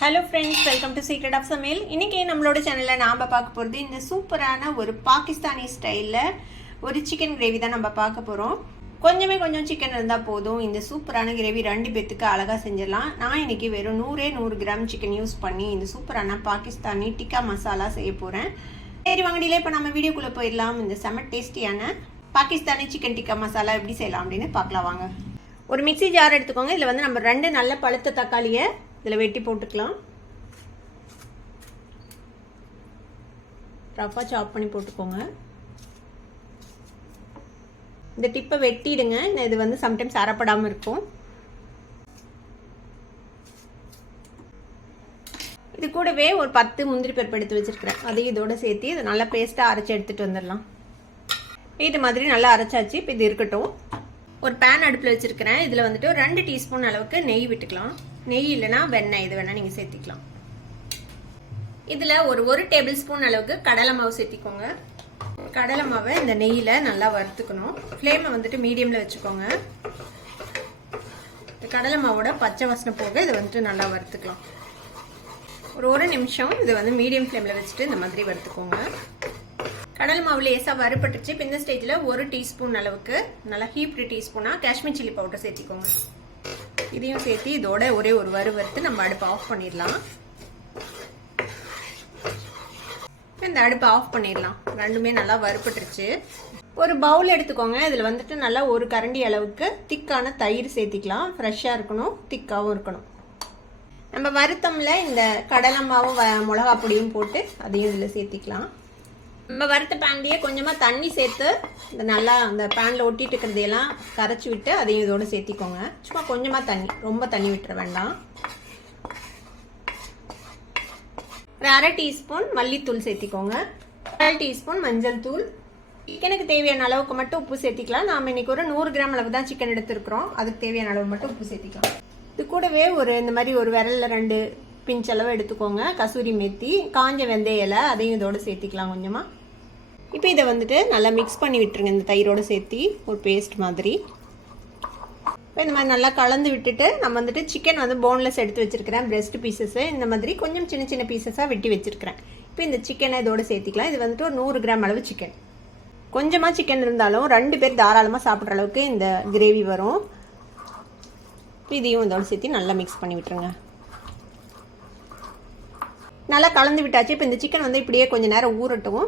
Hello friends, welcome to secret of சமையல். இன்றைக்கி நம்மளோட சேனலில் நாம் பார்க்க போகிறது இந்த சூப்பரான ஒரு பாகிஸ்தானி ஸ்டைலில் ஒரு சிக்கன் கிரேவி தான் நம்ம பார்க்க போகிறோம். கொஞ்சம் சிக்கன் இருந்தால் போதும், இந்த சூப்பரான கிரேவி 2 பேத்துக்கு அழகாக செஞ்சிடலாம். நான் இன்றைக்கி வெறும் 100 கிராம் சிக்கன் யூஸ் பண்ணி இந்த சூப்பரான பாகிஸ்தானி டிக்கா மசாலா செய்ய போகிறேன். சரி வாங்கடியில் இப்போ நம்ம வீடியோக்குள்ளே போயிடலாம். இந்த செம்ம டேஸ்டியான பாகிஸ்தானி சிக்கன் டிக்கா மசாலா எப்படி செய்யலாம் அப்படின்னு பார்க்கலாம் வாங்க. ஒரு மிக்சி ஜார் எடுத்துக்கோங்க. இதில் வந்து நம்ம 2 நல்ல பழுத்த தக்காளியை இதில் வெட்டி போட்டுக்கலாம். ரஃபாக சாப் பண்ணி போட்டுக்கோங்க. இந்த டிப்பை வெட்டிடுங்க, இது வந்து சம்டைம்ஸ் அரைப்படாமல் இருக்கும். இது கூடவே ஒரு 10 முந்திரி பருப்பு எடுத்து வச்சுருக்கிறேன், அதையும் இதோடு சேர்த்து இதை நல்லா பேஸ்ட்டாக அரைச்சி எடுத்துகிட்டு வந்துடலாம். இது மாதிரி நல்லா அரைச்சாச்சு. இப்போ இது இருக்கட்டும். ஒரு பேன் அடுப்பில் வச்சுருக்கிறேன். இதில் வந்துட்டு ஒரு 2 டீஸ்பூன் அளவுக்கு நெய் விட்டுக்கலாம். நெய் இல்லைனா வெண்ணெய் எது வேணால் நீங்கள் சேர்த்திக்கலாம். இதில் ஒரு டேபிள் ஸ்பூன் அளவுக்கு கடலை மாவு சேர்த்திக்கோங்க. கடலை மாவை இந்த நெய்யில் நல்லா வறுத்துக்கணும். ஃப்ளேமை வந்துட்டு மீடியமில் வச்சுக்கோங்க. கடலை மாவோட பச்சை வாசனை போக இதை வந்துட்டு நல்லா வறுத்துக்கலாம். ஒரு நிமிஷம் இதை வந்து மீடியம் ஃப்ளேமில் வச்சுட்டு இந்த மாதிரி வறுத்துக்கோங்க. கடலை மாவு லேசாக வறுபட்டுச்சு. இப்போ இந்த ஸ்டேஜில் 1 டீஸ்பூன் அளவுக்கு நல்லா ஹீப்டு டீஸ்பூனாக காஷ்மீர் சில்லி பவுடர் சேர்த்திக்கோங்க. இதையும் சேர்த்து இதோட ஒரு வறுத்து நம்ம அடுப்பு ஆஃப் பண்ணிடலாம். இந்த அடுப்பு ஆஃப் பண்ணிடலாம். ரெண்டுமே நல்லா வறுபட்டுருச்சு. ஒரு பவுல் எடுத்துக்கோங்க. இதில் வந்துட்டு நல்லா ஒரு கரண்டி அளவுக்கு திக்கான தயிர் சேர்த்திக்கலாம். ஃப்ரெஷ்ஷாக இருக்கணும், திக்காகவும் இருக்கணும். நம்ம வறுத்தம்ல இந்த கடலை மாவும் மிளகா பொடியும் போட்டு அதையும் இதில் சேர்த்திக்கலாம். நம்ம வறுத்த பேன்லேயே கொஞ்சமாக தண்ணி சேர்த்து இந்த நல்லா அந்த பேனில் ஒட்டிட்டு இருக்கிறதையெல்லாம் கரைச்சி விட்டு அதையும் இதோடு சேர்த்திக்கோங்க. சும்மா கொஞ்சமாக தண்ணி, ரொம்ப தண்ணி விட்டுற வேண்டாம். ஒரு 1/2 டீஸ்பூன் மல்லித்தூள் சேர்த்திக்கோங்க. 1/2 டீஸ்பூன் மஞ்சள் தூள். சிக்கனுக்கு தேவையான அளவுக்கு மட்டும் உப்பு சேர்த்திக்கலாம். நாம் இன்றைக்கி ஒரு 100 கிராம் அளவு தான் சிக்கன் எடுத்துருக்குறோம். அதுக்கு தேவையான அளவு மட்டும் உப்பு சேர்த்திக்கலாம். இது கூடவே இந்த மாதிரி ஒரு விரலில் 2 பிஞ்ச் அளவு எடுத்துக்கோங்க. கசூரி மேத்தி, காஞ்ச வெந்தய இலை, அதையும் இதோடு சேர்த்திக்கலாம் கொஞ்சமாக. இப்போ இதை வந்துட்டு நல்லா மிக்ஸ் பண்ணி விட்டுருங்க. இந்த தயிரோடு சேர்த்தி ஒரு பேஸ்ட் மாதிரி. இப்போ இந்த மாதிரி நல்லா கலந்து விட்டுட்டு நம்ம வந்துட்டு சிக்கன் வந்து போன்லெஸ் எடுத்து வச்சுருக்கிறேன். பிரெஸ்ட் பீசஸ்ஸு இந்த மாதிரி கொஞ்சம் சின்ன பீசஸாக வெட்டி வச்சுருக்கிறேன். இப்போ இந்த சிக்கனை இதோடு சேர்த்திக்கலாம். இது வந்துட்டு ஒரு 100 கிராம் அளவு சிக்கன். கொஞ்சமாக சிக்கன் இருந்தாலும் 2 பேர் தாராளமாக சாப்பிட்ற அளவுக்கு இந்த கிரேவி வரும். இப்போ இதையும் இதோடு சேர்த்து நல்லா மிக்ஸ் பண்ணி விட்டுருங்க. நல்லா கலந்து விட்டாச்சு. இப்போ இந்த சிக்கன் வந்து இப்படியே கொஞ்சம் நேரம் ஊறட்டும்.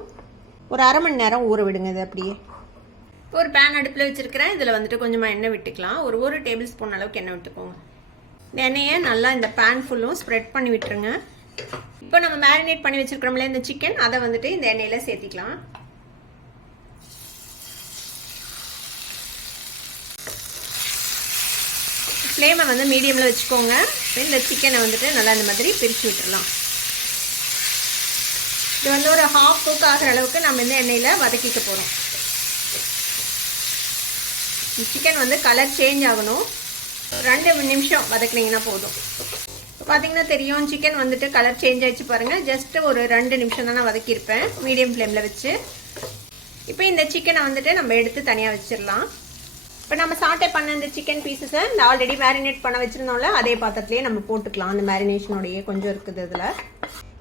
ஒரு 1/2 மணி நேரம் ஊற விடுங்க. இது அப்படியே. இப்போ ஒரு பேன் அடுப்பில் வச்சுருக்கிறேன். இதில் வந்துட்டு கொஞ்சமாக எண்ணெய் விட்டுக்கலாம். ஒரு டேபிள் ஸ்பூன் அளவுக்கு எண்ணெய் விட்டுக்கோங்க. இந்த எண்ணெயை நல்லா இந்த பேன் ஃபுல்லும் ஸ்ப்ரெட் பண்ணி விட்டுருங்க. இப்போ நம்ம மேரினேட் பண்ணி வச்சுருக்கிறோம்ல இந்த சிக்கன், அதை வந்துட்டு இந்த எண்ணெயில் சேர்த்திக்கலாம். ஃப்ளேமை வந்து மீடியமில் வச்சுக்கோங்க. இந்த சிக்கனை வந்துட்டு நல்லா இந்த மாதிரி பிரித்து விட்டுடலாம். இது வந்து ஒரு 1/2 குக் ஆகிற அளவுக்கு நம்ம இந்த எண்ணெயில் வதக்கிக்க போகிறோம். சிக்கன் வந்து கலர் சேஞ்ச் ஆகணும். 2 நிமிஷம் வதக்குனீங்கன்னா போதும். பார்த்தீங்கன்னா தெரியும், சிக்கன் வந்துட்டு கலர் சேஞ்ச் ஆகிடுச்சு பாருங்கள். ஜஸ்ட்டு ஒரு 2 நிமிஷம் தான் நான் வதக்கியிருப்பேன் மீடியம் ஃப்ளேமில் வச்சு. இப்போ இந்த சிக்கனை வந்துட்டு நம்ம எடுத்து தனியாக வச்சிடலாம். இப்போ நம்ம சாட்டை பண்ண இந்த சிக்கன் பீசஸை இந்த ஆல்ரெடி மேரினேட் பண்ண வச்சுருந்தோம்ல அதே பாத்திரத்துலேயே நம்ம போட்டுக்கலாம். அந்த மேரினேஷனோடையே கொஞ்சம் இருக்குது இதில்.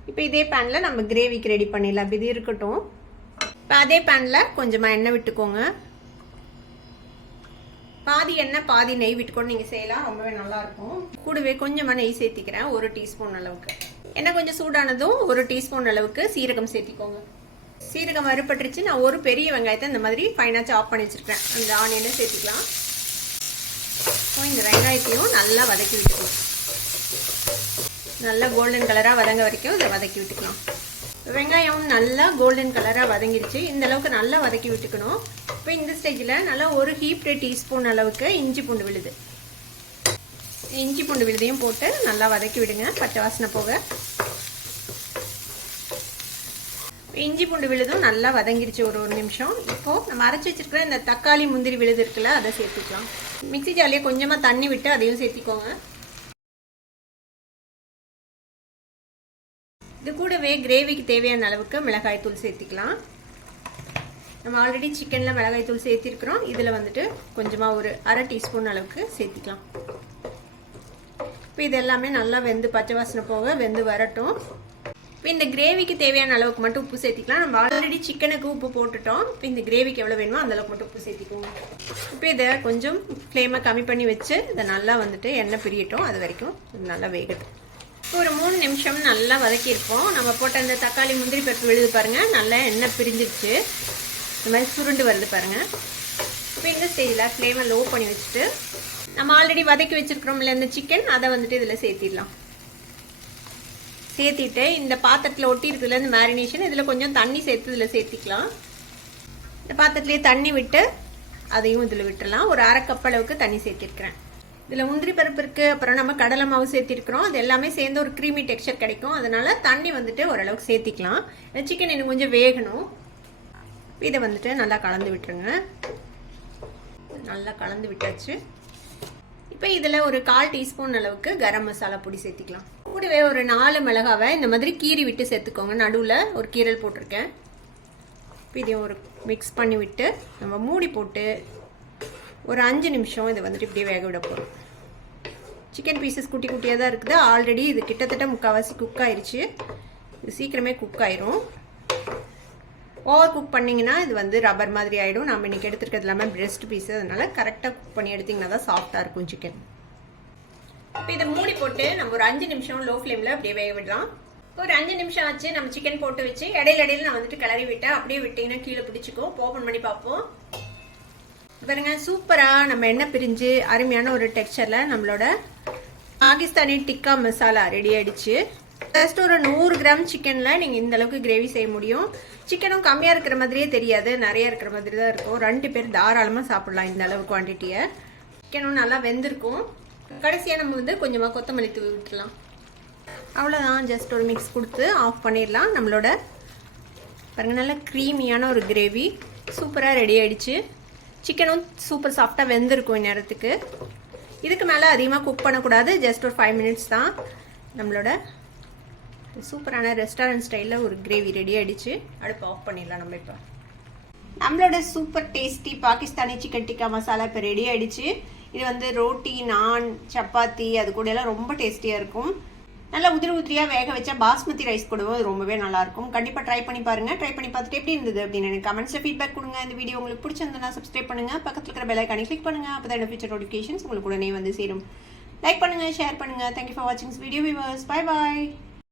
இப்போ இதே பேனில் நம்ம கிரேவிக்கு ரெடி பண்ணிடலாம். இது இருக்கட்டும். இப்போ அதே பேனில் கொஞ்சமாக எண்ணெய் விட்டுக்கோங்க. பாதி எண்ணெய் பாதி நெய் விட்டுக்கொண்டு நீங்கள் செய்யலாம். ரொம்பவே நல்லாயிருக்கும். கூடவே கொஞ்சமாக நெய் சேர்த்திக்கிறேன். 1 டீஸ்பூன் அளவுக்கு. எண்ணெய் கொஞ்சம் சூடானதும் 1 டீஸ்பூன் அளவுக்கு சீரகம் சேர்த்திக்கோங்க. சீரகம் வறுபட்டுருச்சு. நான் ஒரு பெரிய வெங்காயத்தை இந்த மாதிரி ஃபைனாக சாப் பண்ணி வச்சுருக்கேன். அந்த ஆனியனை சேர்த்திக்கலாம். இந்த வெங்காயத்தையும் நல்லா வதக்கி விட்டுக்கலாம். நல்லா கோல்டன் கலராக வதங்க வரைக்கும் இதை வதக்கி விட்டுக்கலாம். வெங்காயம் நல்லா கோல்டன் கலராக வதங்கிடுச்சு. இந்த அளவுக்கு நல்லா வதக்கி விட்டுக்கணும். இப்போ இந்த ஸ்டேஜில் நல்லா ஒரு ஹீப்டு டீஸ்பூன் அளவுக்கு இஞ்சி பூண்டு விழுது. இஞ்சி பூண்டு விழுதையும் போட்டு நல்லா வதக்கி விடுங்க, பச்சை வாசனை போக. இஞ்சி பூண்டு விழுதும் நல்லா வதங்கிடுச்சு. ஒரு நிமிஷம். இப்போது நம்ம அரைச்சி வச்சுருக்கிற இந்த தக்காளி முந்திரி விழுது இருக்குல்ல, அதை சேர்த்துக்கலாம். மிக்சி ஜாரிலே கொஞ்சமாக தண்ணி விட்டு அதையும் சேர்த்திக்கோங்க. இது கூடவே கிரேவிக்கு தேவையான அளவுக்கு மிளகாய் தூள் சேர்த்திக்கலாம். நம்ம ஆல்ரெடி சிக்கனில் மிளகாய் தூள் சேர்த்திருக்கிறோம். இதில் வந்துட்டு கொஞ்சமாக ஒரு 1/2 டீஸ்பூன் அளவுக்கு சேர்த்திக்கலாம். இப்போ இது எல்லாமே நல்லா வெந்து பச்சை வாசனை போக வெந்து வரட்டும். இப்போ இந்த கிரேவிக்கு தேவையான அளவுக்கு மட்டும் உப்பு சேர்த்திக்கலாம். நம்ம ஆல்ரெடி சிக்கனுக்கு உப்பு போட்டுட்டோம். இப்போ இந்த கிரேவிக்கு எவ்வளோ வேணுமோ அந்த அளவுக்கு மட்டும் உப்பு சேர்த்திக்கோங்க. இப்போ இதை கொஞ்சம் ஃப்ளேமை கம்மி பண்ணி வச்சு இதை நல்லா வந்துட்டு எண்ணெய் பிரியட்டும். அது வரைக்கும் நல்லா வேகட்டும். இப்போ ஒரு 3 நிமிஷம் நல்லா வதக்கியிருப்போம். நம்ம போட்ட அந்த தக்காளி முந்திரி பருப்பு விழுது பாருங்கள், நல்லா எண்ணெய் பிரிஞ்சிருச்சு. இந்த மாதிரி சுருண்டு வருது பாருங்கள். இப்போ இந்த ஸ்டேஜில் ஃப்ளேமை லோ பண்ணி வச்சுட்டு நம்ம ஆல்ரெடி வதக்கி வச்சுருக்கிறோம்ல இந்த சிக்கன், அதை வந்துட்டு இதில் சேர்த்திடலாம். சேர்த்திட்டு இந்த பாத்திரத்தில் ஒட்டி இருக்குதுல இந்த மேரினேஷன், இதில் கொஞ்சம் தண்ணி சேர்த்து இதில் சேர்த்திக்கலாம். இந்த பாத்திரத்துலேயே தண்ணி விட்டு அதையும் இதில் விட்டுடலாம். ஒரு 1/2 கப் அளவுக்கு தண்ணி சேர்த்திருக்கிறேன். இதில் முந்திரி பருப்பு இருக்குது, அப்புறம் நம்ம கடலை மாவு சேர்த்திருக்கிறோம். அது எல்லாமே சேர்ந்து ஒரு க்ரீமி டெக்ஸ்சர் கிடைக்கும். அதனால தண்ணி வந்துட்டு ஓரளவுக்கு சேர்த்திக்கலாம். இந்த சிக்கன் இன்னும் கொஞ்சம் வேகணும். இதை வந்துட்டு நல்லா கலந்து விட்டுருங்க. நல்லா கலந்து விட்டாச்சு. இப்போ இதில் ஒரு 1/4 டீஸ்பூன் அளவுக்கு கரம் மசாலா பொடி சேர்த்திக்கலாம். கூடவே ஒரு 4 மிளகாவை இந்த மாதிரி கீறி விட்டு சேர்த்துக்கோங்க. நடுவில் ஒரு கீரல் போட்டிருக்கேன். இப்போ இதையும் ஒரு மிக்ஸ் பண்ணி விட்டு நம்ம மூடி போட்டு ஒரு 5 நிமிஷம் இதை வந்துட்டு இப்படியே வேக விட போகிறோம். சிக்கன் பீசஸ் குட்டி குட்டியாக தான் இருக்குது. ஆல்ரெடி இது கிட்டத்தட்ட முக்கால்வாசி குக் ஆயிடுச்சு. இது சீக்கிரமே குக் ஆயிரும். ஓவர் குக் பண்ணிங்கன்னா இது வந்து ரப்பர் மாதிரி ஆகிடும். நம்ம இன்றைக்கி எடுத்துருக்கிறது எல்லாமே பிரெஸ்ட் பீஸு, அதனால் கரெக்டாக குக் பண்ணி எடுத்திங்கன்னா தான் சாஃப்டாக இருக்கும் சிக்கன். இப்போ இதை மூடி போட்டு நம்ம ஒரு 5 நிமிஷம் லோ ஃப்ளேமில் அப்படியே வேக விடலாம். ஒரு 5 நிமிஷம் ஆச்சு. நம்ம சிக்கன் போட்டு வச்சு இடையில நான் வந்துட்டு கிளறி விட்டேன். அப்படியே விட்டிங்கன்னா கீழே பிடிச்சிக்கும். ஓப்பன் பண்ணி பார்ப்போம். பாருங்க, சூப்பராக நம்ம எண்ணெய் பிரிஞ்சு அருமையான ஒரு டெக்ஸ்சரில் நம்மளோட பாகிஸ்தானி டிக்கா மசாலா ரெடி ஆகிடுச்சு. ஜஸ்ட் ஒரு 100 கிராம் சிக்கனில் நீங்கள் இந்த அளவுக்கு கிரேவி செய்ய முடியும். சிக்கனும் கம்மியாக இருக்கிற மாதிரியே தெரியாது, நிறைய இருக்கிற மாதிரி தான் இருக்கும். 2 பேர் தாராளமாக சாப்பிடலாம் இந்த அளவு குவான்டிட்டியை. சிக்கனும் நல்லா வெந்திருக்கும். கடைசியாக நம்ம வந்து கொஞ்சமாக கொத்தமல்லி தூவி விட்டுலாம். அவ்வளோதான், ஜஸ்ட் ஒரு மிக்ஸ் கொடுத்து ஆஃப் பண்ணிடலாம். நம்மளோட பாருங்கள் நல்ல க்ரீமியான ஒரு கிரேவி சூப்பராக ரெடி ஆகிடுச்சு. சிக்கனும் சூப்பர் சாஃப்டாக வெந்திருக்கும் இந்நேரத்துக்கு. இதுக்கு மேலே அதிகமாக குக் பண்ணக்கூடாது. ஜஸ்ட் ஒரு 5 மினிட்ஸ் தான். நம்மளோட சூப்பரான ரெஸ்டாரண்ட் ஸ்டைலில் ஒரு கிரேவி ரெடி ஆகிடுச்சு. அடுப்பு ஆஃப் பண்ணிடலாம். நம்ம இப்போ நம்மளோட super tasty Pakistani chicken tikka masala இப்போ ரெடி ஆகிடுச்சு. இது வந்து ரோட்டி, நான், சப்பாத்தி அது கூட எல்லாம் ரொம்ப டேஸ்டியாக இருக்கும். நல்லா உதிரியாக வேக வச்சா பாஸ்மதி ரைஸ் கூடவும் அது ரொம்பவே நல்லாயிருக்கும். கண்டிப்பாக ட்ரை பண்ணி பாருங்கள். ட்ரை பண்ணி பார்த்துட்டு எப்படி இருந்தது அப்படின்னு எனக்கு கமெண்ட்ஸில் ஃபீட்பேக் கொடுங்க. இந்த வீடியோ உங்களுக்கு பிடிச்சிருந்ததுன்னா சப்ஸ்கிரைப் பண்ணுங்கள். பக்கத்தில் இருக்கிற பெல் ஐகானை கிளிக் பண்ணுங்கள். அப்போ தான் ஃபியூச்சர் நோட்டிஃபிகேஷன்ஸ் உங்களுக்கு உடனே வந்து சேரும். லைக் பண்ணுங்கள், ஷேர் பண்ணுங்கள். தேங்க்யூ ஃபார் வாட்சிங் this video viewers. Bye bye.